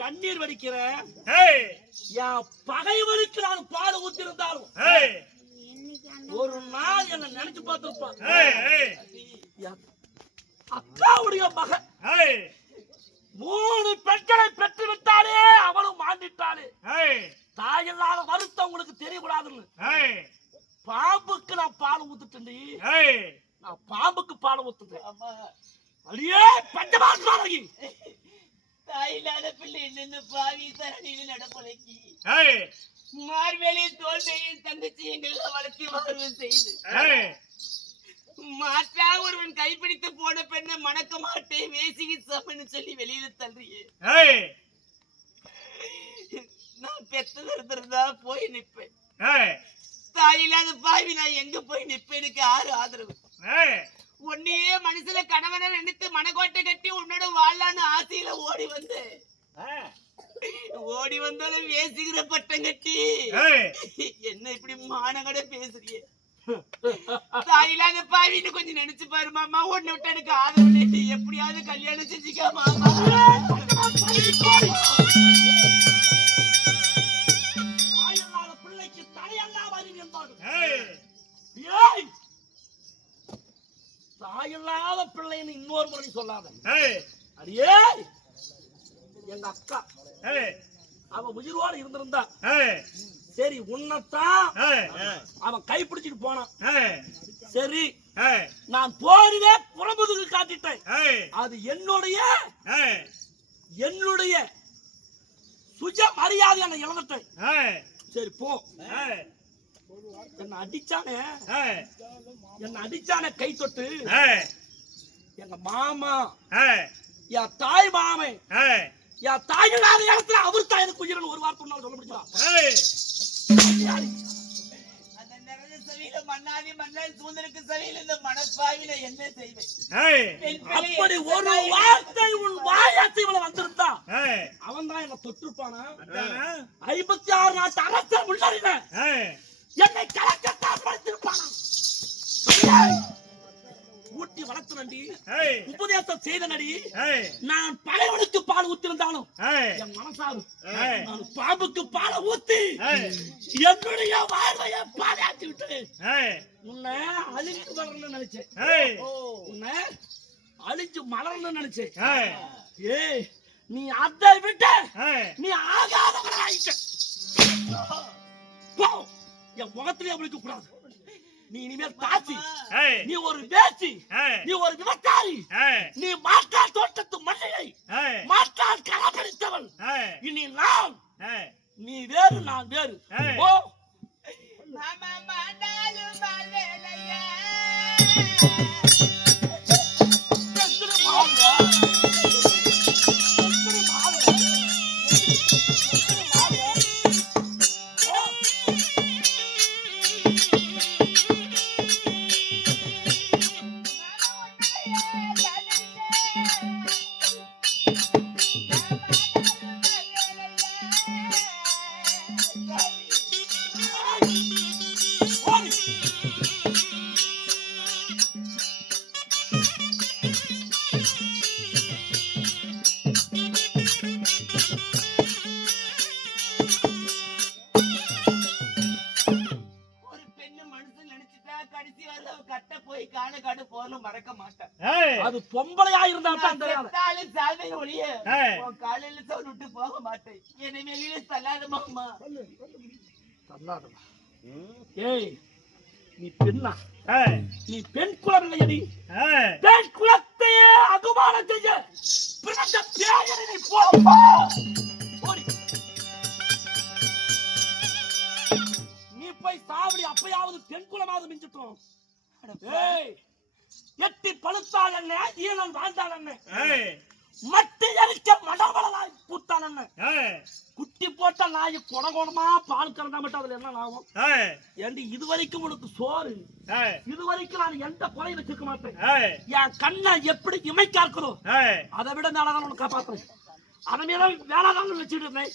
கண்ணீர் வடிக்கிற என் பகைவருக்கு நான் பால் ஊத்திருந்தாலும் ஒரு நாள் என்ன நினைச்சு பார்த்திருப்பான். அக்காவுடைய மகன் 3 பெண்களை பெற்று விட்டாலே அவளும் மாண்டிட்டாளே. தாயில்லாத வருத்தம் உங்களுக்கு தெரியக்கூடாதுன்னு பாம்புக்கு நான் பால் ஊத்துட்டேன். நான் பாம்புக்கு பால் ஊத்துட்டேன். அடியே பஞ்சமாக்கி தாயில்லாத பிள்ளை நின்று பாவி தரணியில் நடப்பலைக்கு மார்வேலின் தோல்வியின் தங்கச்சி எங்களை வளர்த்தி வாழ்வு செய்து மாற்றா ஒருவன் கைப்பிடித்து போன பெண்ணை மணக்க மாட்டேன் வேசிக்கு சமன்னு சொல்லி வெளியில தள்ளியே. நான் பெத்தது இருந்திருந்தா போய் நிப்பேன். தாயில்லாத பாவி நான் எங்க போய் நிப்பேன்? எனக்கு யாரு ஆதரவு? உன்னையே மனசுல கணவனை நினைத்து மனக்கோட்டை கட்டி உன்னோட வாழலான்னு ஆசையில ஓடி வந்தாலும் வேசுகிற பட்டம் கட்டி என்ன இப்படி மானகட பேசுறிய? தாயில்லாத பாவின்னு கொஞ்சம் நினைச்சு பாரு மாமா. உன்னை விட்டு எனக்கு ஆதரவு இல்லை. எப்படியாவது கல்யாணம் செஞ்சுக்க மாமா. பிள்ளைக்கு தலையெல்லாம் தாயில்லாத பிள்ளைன்னு இன்னொரு முறை சொல்லாத. அடியே எங்க அக்கா அவ உயிரோடு இருந்திருந்தா சரி உன்னத்தான் அவன் கைப்பிடிச்சிட்டு போனான். சரி நான் போரிலே புறமுதுகு காட்டிட்டேன். அது என்னுடைய சுஜ மரியாதை என்னை இழந்துட்டேன். சரி போ. என்ன அடிச்சானே கை தொட்டு எங்க மாமா என் தாய் மாமே என் தாயில்லாத இடத்துல அவர் தான் எனக்கு உயிரின் ஒரு வார்த்தை சொல்ல முடியுமா? மன்னாதி மன்னர் சூந்தருக்கு சபையில் இந்த மனப்பாவில என்ன செய்வேன்? அப்படி ஒரு வார்த்தை உன் வாயாசி வந்திருந்தா அவன் தான் என்ன தொற்றுப்பானா? 56 நாட்டு அரசர் உள்ளறின என்னை கலக்கத்தான் படுத்திருப்பானா? ஊட்டி வளர்த்து நடி உபதேசம் செய்த நடி நான் பழையவனுக்கு பால் ஊத்திருந்தாலும் என் மனசாரு நான் பாம்புக்கு பாலை ஊத்தி என்னுடைய வாழ்வையை பாராட்டி விட்டு உன்னை அழிஞ்சு மலர்ன்னு நினைச்சேன். உன்னை அழிஞ்சு மலர்ன்னு நினைச்சேன். ஏய் நீ அதை விட்ட நீ ஆகாதவன் ஆயிட்ட. என் முகத்திலே அவளுக்கு கூடாது. நீ இனிமேல் தாச்சி, நீ ஒரு வேச்சி, நீ ஒரு விவசாயி, நீ மாற்றான் தோட்டத்து மல்லிகை, மாற்றான் களப்படித்தவள். இனி நான் நீ வேறு நான் வேறு. ஓ மாமா மாண்டாலும் மாலேலையா ஒரு பெண்ணு மனுஷன் நினைச்சிட்டா கடைசி வரல கட்ட போய் காண காடு போறலும் மறக்க மாட்டேன். அது பொம்பளையா இருந்தா தான் தெரியாது. செத்தாலும் சாவே ஒழிய உன் காலையில சவுண்ட் விட்டு போக மாட்டேன். என்னை வெளியில தள்ளாத மாமா. ஏய் நீ பெண்ணா? நீ பெண் குலம் இல்லையடி. பெண் குலத்தையே அகுமானம் செய்ய பிறந்த பேயனை நீ போப்பா. போடி. நீ போய் சாவடி. அப்பயாவது பெண் குலமாவது மிஞ்சிட்டோம். ஏய் எட்டி பழுத்தாள் என்ன, ஈழம் வாழ்ந்தாள் என்ன, மட்டி எரிக்க மடமடலாய் பூத்தாள் என்ன, குட்டி போட்ட நாய் கொடகோடமா பால் கறந்தா மட்டும் அதுல என்ன லாபம்? ஏண்டி இதுவரைக்கும் உனக்கு சோறு, இதுவரைக்கும் நான் எந்த குறையும் வச்சிருக்க மாட்டேன். என் கண்ணை எப்படி இமைக்கா இருக்கிறோம் அதை விட மேலதான் உனக்கு காப்பாத்துறேன். அதை மேல வேளாண் வச்சுட்டு இருந்தேன்.